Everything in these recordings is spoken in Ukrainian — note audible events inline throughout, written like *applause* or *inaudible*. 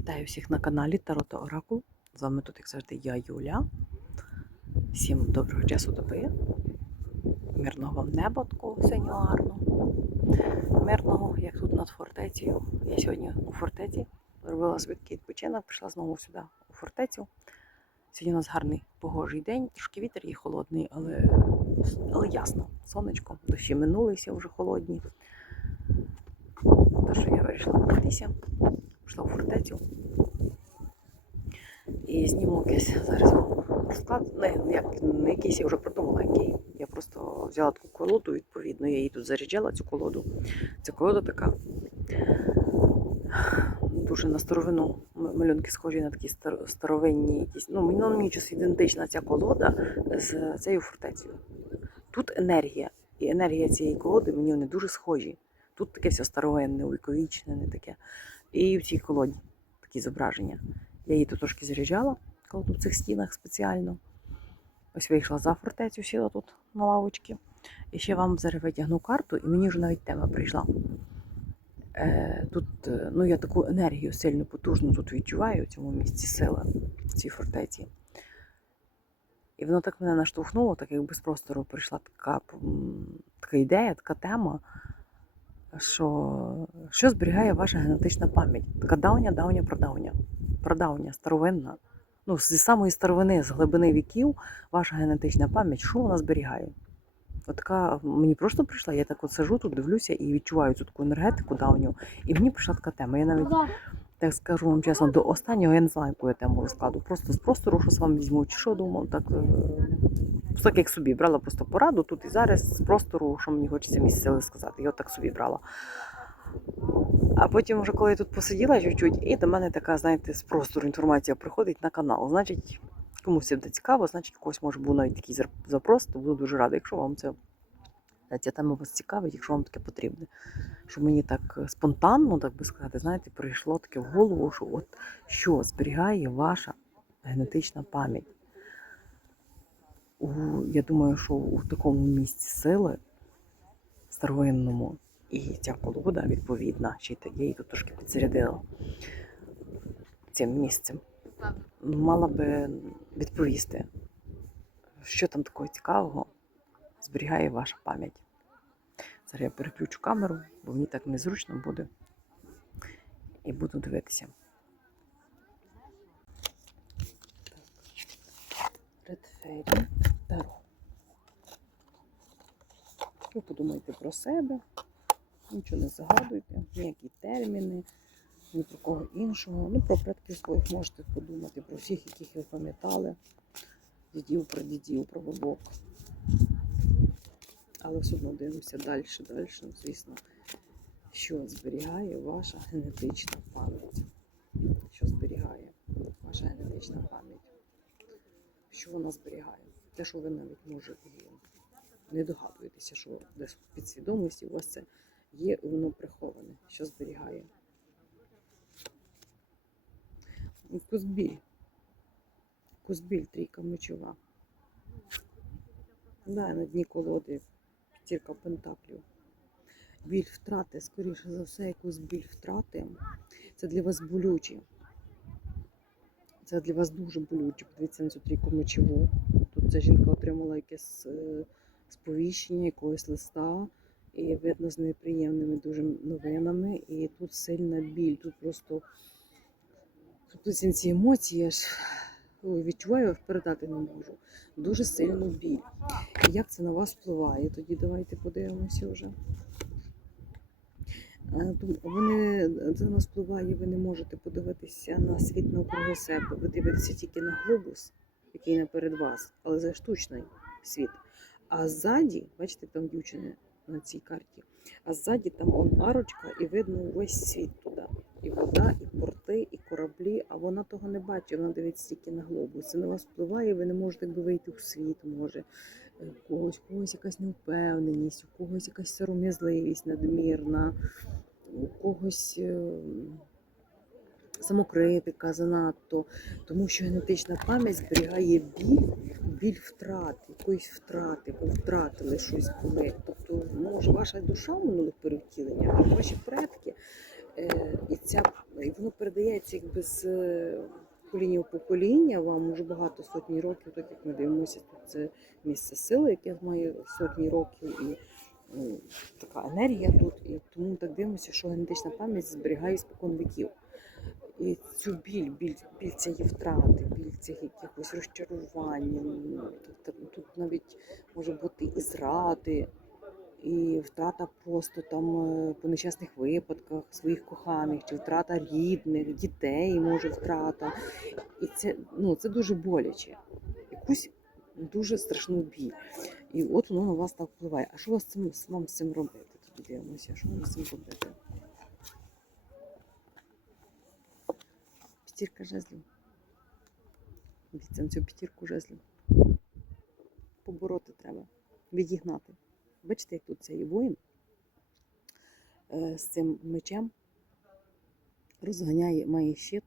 Вітаю всіх на каналі Таро та Оракул. З вами тут, як завжди, я Юля. Всім доброго часу доби. Мирного вам неба такого. Мирного, як тут над фортецею. Я сьогодні у фортеці робила собі відпочинок, прийшла знову сюди у фортецю. Сьогодні у нас гарний погожий день, трошки вітер є холодний, але, але ясно. Сонечко, дощі минулися вже холодні. Тож я вирішила пройтися пішла в фортецю. І зніму якийсь зараз розклад. Не, як, не якийсь я вже придумала, який. Я просто взяла таку колоду, відповідно, я її тут заряджала, цю колоду. Ця колода така дуже на старовину. Малюнки схожі на такі старовинні якісь. Ну, ну, мені щось ідентична ця колода з цією фортецею. Тут енергія. І енергія цієї колоди мені вони дуже схожі. Тут таке все старовинне, увіковічне, не таке. І в цій колоді такі зображення. Я її тут трошки заряджала, коли тут в цих стінах спеціально. Ось вийшла за фортецю, сіла тут на лавочці. І ще вам зараз витягну карту, і мені вже навіть тема прийшла. Е, тут, е, ну, я таку енергію сильно потужну тут відчуваю в цьому місці сили, в цій фортеці. І воно так мене наштовхнуло, так якби з простору прийшла така, така ідея, така тема що, що зберігає ваша генетична пам'ять. Така давня, давня, прадавня. Прадавня, старовинна. Ну, зі самої старовини, з глибини віків, ваша генетична пам'ять, що вона зберігає? От така мені просто прийшла, я так от сижу тут, дивлюся і відчуваю цю таку енергетику давню. І мені прийшла така тема. Я навіть так скажу вам чесно, до останнього я не знаю, яку я тему розкладу. Просто з простору щось вам візьму, чи що думав, так, е, так як собі брала просто пораду тут і зараз з простору, що мені хочеться сили сказати. Я так собі брала. А потім, вже коли я тут посиділа чуть-чуть, і до мене така, знаєте, з простору інформація приходить на канал. Значить, комусь буде цікаво, значить, когось може був навіть такий запрос, то буду дуже рада, якщо вам це ця тема вас цікавить, якщо вам таке потрібне. Що мені так е, спонтанно, так би сказати, знаєте, прийшло таке в голову, що от що зберігає ваша генетична пам'ять. У, я думаю, що у такому місці сили старовинному і ця колода, відповідна, ще й та- її тут трошки підзарядила цим місцем, мала би відповісти, що там такого цікавого зберігає ваша пам'ять. Зараз я переключу камеру, бо мені так незручно буде. І буду дивитися. Редфері Таро. Ви подумайте про себе, нічого не загадуйте, ніякі терміни, ні про кого іншого. Ну, про предків своїх можете подумати, про всіх, яких ви пам'ятали, дідів, прадідів, про бабок. Але все одно дивимося далі, далі, ну, звісно, що зберігає ваша генетична пам'ять. Що зберігає ваша генетична пам'ять? Що вона зберігає? Те, що ви навіть може і не догадуєтеся, що десь в підсвідомості у вас це є, воно приховане, що зберігає. Кузбіль. Кузбіль, трійка мечова. Да, на дні колоди п'ятірка пентаклів. Біль втрати, скоріше за все, якусь біль втрати. Це для вас болюче. Це для вас дуже болюче. Подивіться на цю трійку мечову. Ця жінка отримала якесь е, сповіщення, якогось листа, і видно з неприємними дуже новинами. І тут сильна біль. Тут просто тут ці ці емоції я ж відчуваю, аж передати не можу. Дуже сильну біль. Як це на вас впливає? Тоді давайте подивимося вже. Е, Вони це на вас впливає, ви не можете подивитися на світ навкруги себе. Ви дивитеся тільки на глобус, який наперед вас, але це штучний світ. А ззаді, бачите, там дівчини на цій карті, а ззаді там он арочка, і видно увесь світ туди. І вода, і порти, і кораблі, а вона того не бачить, вона дивиться тільки на глобус. Це на вас впливає, ви не можете якби вийти у світ, може. Е, У когось, у когось якась невпевненість, у когось якась сором'язливість надмірна, у когось е, самокритика занадто, тому що генетична пам'ять зберігає біль, біль втрат, якоїсь втрати, ви втратили щось були. Тобто, може, ваша душа минулих перевтіленнях, ваші предки. Е, і ця І воно передається якби з е, покоління в покоління. Вам уже багато сотні років, так як ми дивимося, тут це місце сили, яке має сотні років, і ну, така енергія тут. І тому так дивимося, що генетична пам'ять зберігає спокон віків. І цю біль, біль, біль цієї втрати, біль цих якихось розчарувань. Тут, тут навіть може бути і зради, і втрата просто там е, по нещасних випадках своїх коханих, чи втрата рідних, дітей може втрата. І це, ну, це дуже боляче. Якусь дуже страшну біль. І от воно на вас так впливає. А що вас цим, вам з цим робити? Тоді дивимося, що вам з цим робити? П'ятірка жезлів. Дивіться цю п'ятірку жезлів. Побороти треба, відігнати. Бачите, як тут цей воїн е, з цим мечем розганяє, має щит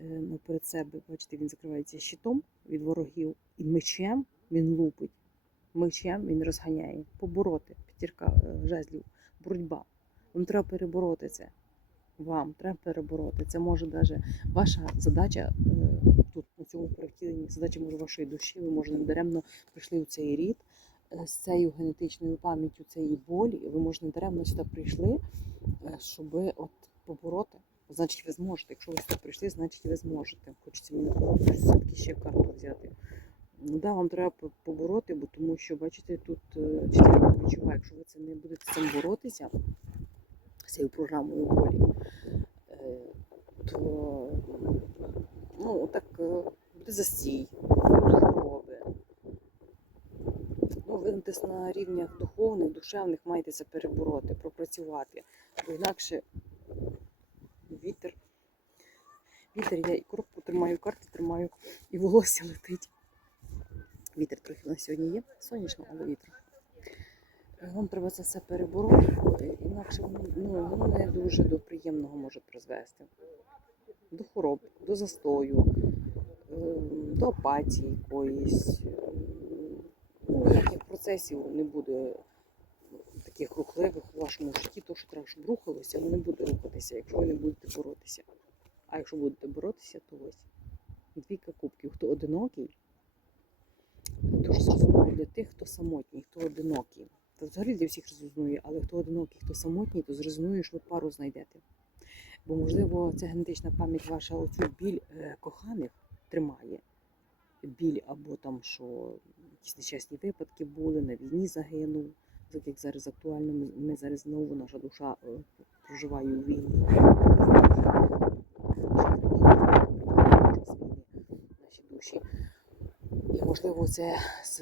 е, наперед себе. Бачите, він закривається щитом від ворогів, і мечем він лупить. Мечем він розганяє. Побороти. П'ятірка е, жезлів, боротьба. Вам треба перебороти це. Вам треба перебороти. Це може навіть ваша задача е, тут, на цьому перевтіленні, задача може вашої душі, ви може недаремно прийшли у цей рід е, з цією генетичною пам'яттю цієї болі, ви може недаремно сюди прийшли, е, щоб от побороти. Значить, ви зможете. Якщо ви сюди прийшли, значить ви зможете. Хочеться мені все-таки ще карту взяти. Ну да, вам треба побороти, бо тому що, бачите, тут четверка відчуває, якщо ви це не будете з цим боротися, цією програмою болі, е, то ну, так е, буде застій, хвороби. Ну, ви десь на рівнях духовних, душевних маєте це перебороти, пропрацювати. Бо інакше вітер. Вітер, я і коробку тримаю, і карти тримаю, і волосся летить. Вітер трохи на сьогодні є, сонячно, але вітер. Вам треба це все перебороти, інакше ну, воно не дуже до приємного може призвести. До хвороб, до застою, ем, до апатії якоїсь. Ну, ніяких процесів не буде таких рухливих у вашому житті, то що треба, щоб рухалося, воно не буде рухатися, якщо ви не будете боротися. А якщо будете боротися, то ось двійка кубків. Хто одинокий, дуже зрозуміло для тих, хто самотній, хто одинокий. Та взагалі для всіх зрозуміє, але хто одинокий, хто самотній, то зрозуміє, що ви пару знайдете. Бо, можливо, ця генетична пам'ять ваша оцю біль е, коханих тримає. Біль або там, що якісь нещасні випадки були, на війні загинув. Так як зараз актуально, ми, ми зараз знову наша душа е, проживає у війні. Наші душі. І можливо, це з,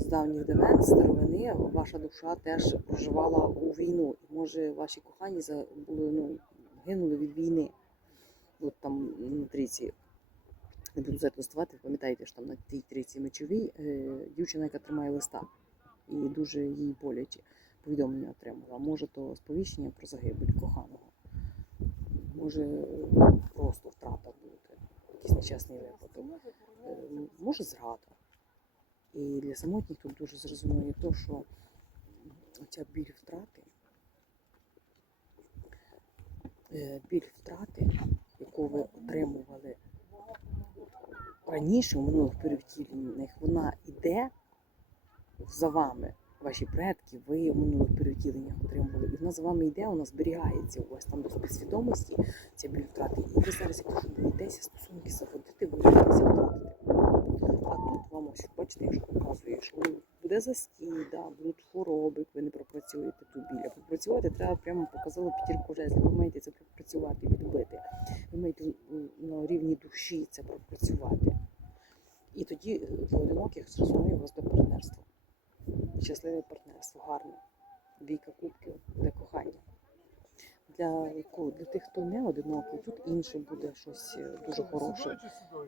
з давніх давен, з старовини, ваша душа теж проживала у війну. Може ваші кохані були, ну, гинули від війни. От там на трійці. Не буду зараз доставати, пам'ятаєте, що там на тій трійці мечовій е, дівчина, яка тримає листа, і дуже їй боляче повідомлення отримала. Може, то сповіщення про загибель коханого. Може, просто втрата нещасний випадок. Може зрада. І для самотніх тут дуже зрозуміє те, що ця біль втрати, е, біль втрати, яку ви отримували раніше у минулих перевтіленнях, вона йде за вами. Ваші предки, ви в минулих перевтіленнях отримували. І вона за вами йде, вона зберігається у вас там до спецсвідомості, ця біль втрати. І ви зараз, якщо боїтеся стосунки заводити, ви боїтеся втратити. А тут вам ось бачите, якщо показує, що буде застій, да, будуть хвороби, ви не пропрацюєте ту біль. А пропрацювати треба прямо показало п'ятірку жезлів. Ви маєте це пропрацювати, відбити. Ви маєте на рівні душі це пропрацювати. І тоді для одиноких зрозуміє вас до партнерства. Щасливе партнерство, гарне. Двійка кубків для кохання. Для, для тих, хто не одинокий, тут інше буде щось е, дуже хороше.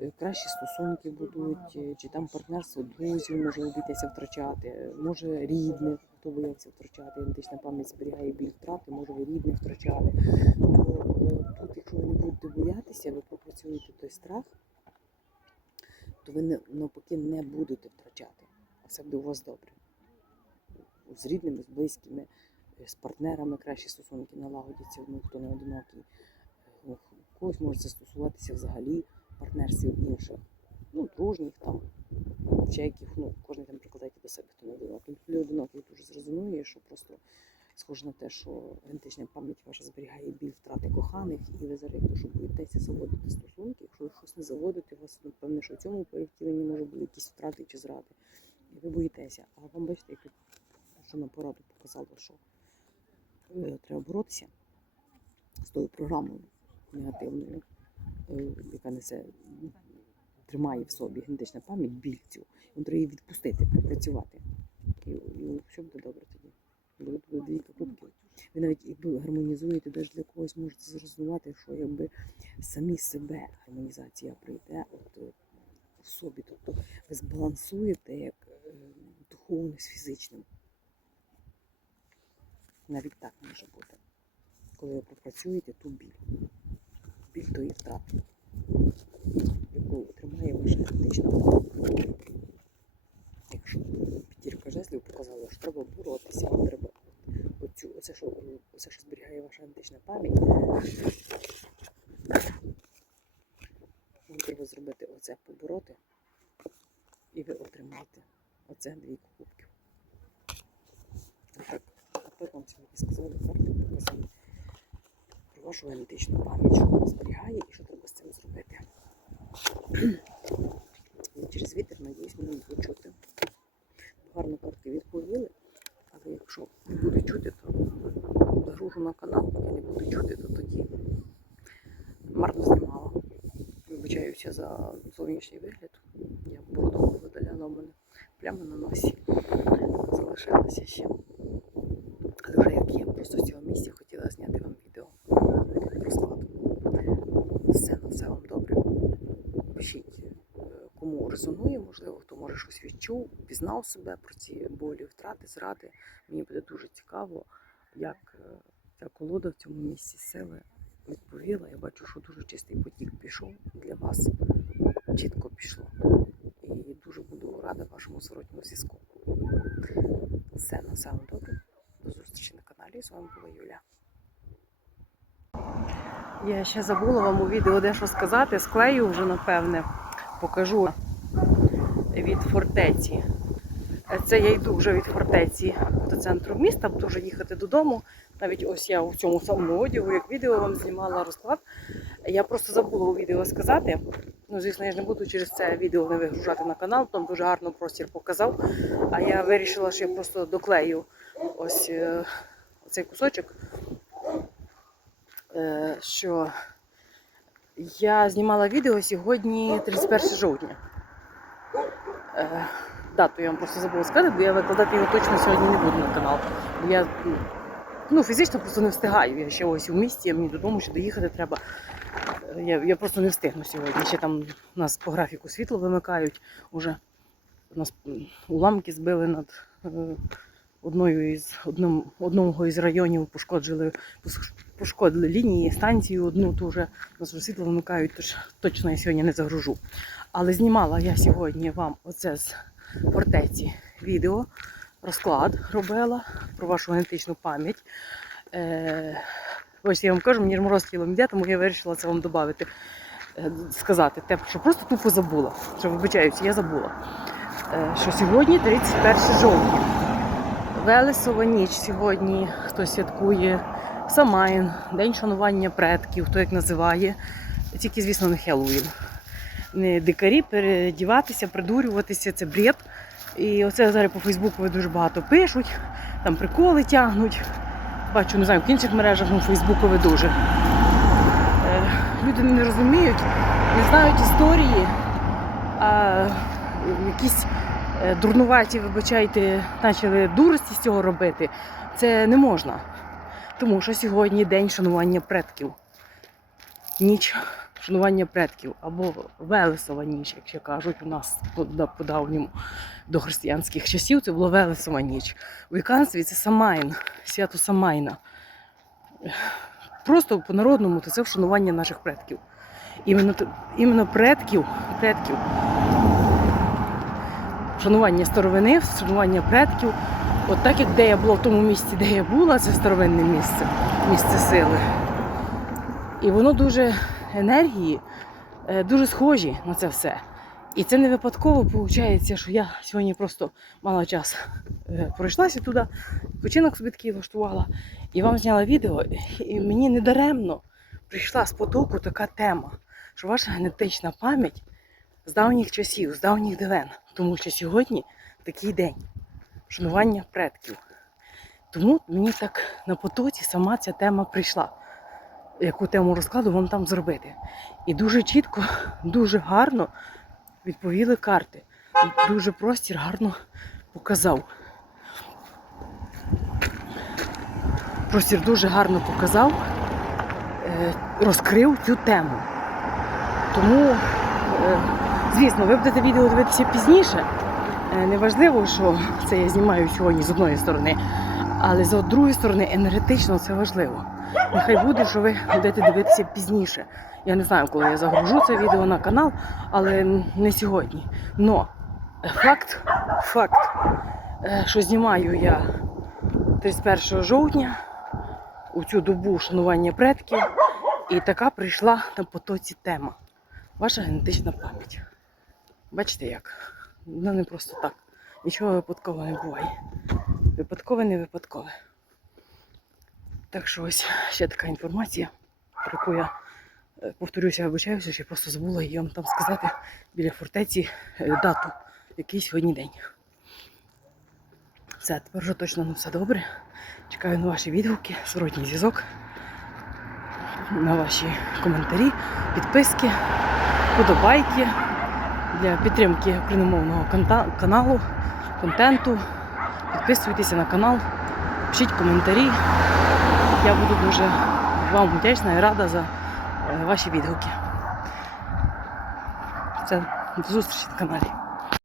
Е, Кращі стосунки будуть, е, чи там партнерство друзів може обійтися втрачати, може рідних, хто боїться втрачати. Генетична пам'ять зберігає біль втрати, може ви рідних втрачали. То тут, якщо ви не будете боятися, ви пропрацюєте той страх, то ви навпаки не будете втрачати. Все буде у вас добре. З рідними, з близькими, е, з партнерами кращі стосунки налагодяться, ну, хто не одинокий. Когось може це стосуватися взагалі партнерствів інших, ну, дружніх там, яких, ну, кожен там прикладає до себе, хто не одинокий. Для одиноких дуже зрозуміє, що просто схоже на те, що генетична пам'ять ваша зберігає біль втрати коханих, і ви зараз, якщо боїтеся заводити стосунки, якщо ви щось не заводите, у вас напевне, що в цьому перевтіленні може бути якісь втрати чи зради. І ви боїтеся. А вам бачите, як що на пораду показало, що е, треба боротися з тою програмою негативною, е, яка несе, тримає в собі генетична пам'ять, біль цю. Вам треба її відпустити, пропрацювати. І, і все буде добре тоді. Буде, буде двійка кубків. Ви навіть якби гармонізуєте, навіть для когось можете зрозуміти, що якби самі себе гармонізація прийде от, е, в собі. Тобто ви збалансуєте як духовне з фізичним. Навіть так може бути. Коли ви пропрацюєте ту біль. Біль тої втрати, яку тримає ваша генетична пам'ять. Якщо п'ятірка жезлів показала, що треба боротися, треба оцю, оце, що, оце, що зберігає ваша генетична пам'ять, вам треба зробити оце, побороти, і ви отримаєте оце двійку кубків. Так, а вам сьогодні сказали, карти показали про вашу генетичну пам'ять, що вона зберігає і що треба з цим зробити. *clears throat* Я через вітер, надіюсь, мене буде чути. Гарно карти відповіли, але якщо не буду чути, то загружу на канал і не буду чути, то тоді марно знімала. Вибачаюся за зовнішній вигляд. Я бороду видаляла мене прямо на носі. Залишилася ще. Як є, цього місця хотіла зняти вам відео про склад. Все на все вам добре. Пишіть, е, кому резонує, можливо, хто може щось відчув, пізнав себе про ці болі, втрати, зради. Мені буде дуже цікаво, як е, ця колода в цьому місці сили відповіла. Я бачу, що дуже чистий потік пішов для вас. Чітко пішло. І дуже буду рада вашому зворотньому зв'язку. Все на вам добре. До зустрічі на каналі. З вами була Юля. Я ще забула вам у відео дещо сказати. Склею вже, напевне, покажу від фортеці. Це я йду вже від фортеці до центру міста, буду вже їхати додому. Навіть ось я у цьому самому одягу, як відео вам знімала розклад. Я просто забула у відео сказати. Ну, звісно, я ж не буду через це відео не вигружати на канал, там дуже гарно простір показав. А я вирішила, що я просто доклею ось е, цей кусочок. Е, що я знімала відео сьогодні 31 жовтня. Е, Дату я вам просто забула сказати, бо я викладати його точно сьогодні не буду на канал. Бо я ну, фізично просто не встигаю. Я ще ось у місті, мені додому ще доїхати треба. Я, я просто не встигну сьогодні. Ще там у нас по графіку світло вимикають. Уже у нас уламки збили над е, одною із одним, одного із районів, пошкоджили, пошкодили лінії, станцію одну, то вже у нас вже світло вимикають, тож точно я сьогодні не загружу. Але знімала я сьогодні вам оце з фортеці відео, розклад робила про вашу генетичну пам'ять. Е, ось я вам кажу, мені мороз тілом йде, тому я вирішила це вам додати. Сказати те, що просто тупо забула. Що вибачаюся, я забула. Е, що сьогодні 31 жовтня. Велесова ніч сьогодні хтось святкує Самайн, День шанування предків, хто як називає. Тільки, звісно, не Хеллоуін. Не дикарі передіватися, придурюватися це бред. І оце зараз по Фейсбуку дуже багато пишуть, там приколи тягнуть. Бачу, не знаю, в інших мережах, ну Фейсбукові дуже. Е, Люди не розуміють, не знають історії, а якісь дурнуваті, вибачайте, почали дурості з цього робити. Це не можна. Тому що сьогодні день шанування предків. Ніч шанування предків або Велесова ніч, як ще кажуть, у нас по давньому до християнських часів це була Велесова ніч. У віканстві це Самайн, свято Самайна. Просто по-народному це вшанування наших предків. Іменно, іменно предків, предків. Вшанування старовини, вшанування предків. От так як де я була в тому місці, де я була, це старовинне місце, місце сили. І воно дуже енергії, е, дуже схожі на це все. І це не випадково виходить, що я сьогодні просто мала час е, пройшлася туди, починок собі такий влаштувала, і вам зняла відео. І мені недаремно прийшла з потоку така тема, що ваша генетична пам'ять з давніх часів, з давніх давен. Тому що сьогодні такий день шанування предків. Тому мені так на потоці сама ця тема прийшла. Яку тему розкладу вам там зробити. І дуже чітко, дуже гарно відповіли карти. Дуже простір гарно показав. Простір дуже гарно показав, е, розкрив цю тему. Тому, е, звісно, ви будете відео дивитися пізніше. Е, Неважливо, що це я знімаю сьогодні з одної сторони, але з другої сторони енергетично це важливо. Нехай буде, що ви будете дивитися пізніше. Я не знаю, коли я загружу це відео на канал, але не сьогодні. Но факт, факт, е, що знімаю я 31 жовтня у цю добу шанування предків, і така прийшла на потоці тема. Ваша генетична пам'ять. Бачите як? Ну не просто так. Нічого випадкового не буває. Випадкове не випадкове. Так що ось ще така інформація, про яку я е, повторюся, вибачаюся, що я просто забула її вам там сказати біля фортеці е, дату, який сьогодні день. Все, тепер вже точно на все добре. Чекаю на ваші відгуки, зворотній зв'язок, на ваші коментарі, підписки, подобайки для підтримки україномовного каналу, контенту. Підписуйтеся на канал, пишіть коментарі. Я буду дуже вам вдячна і рада за е, ваші відгуки. Все, до зустрічі на каналі.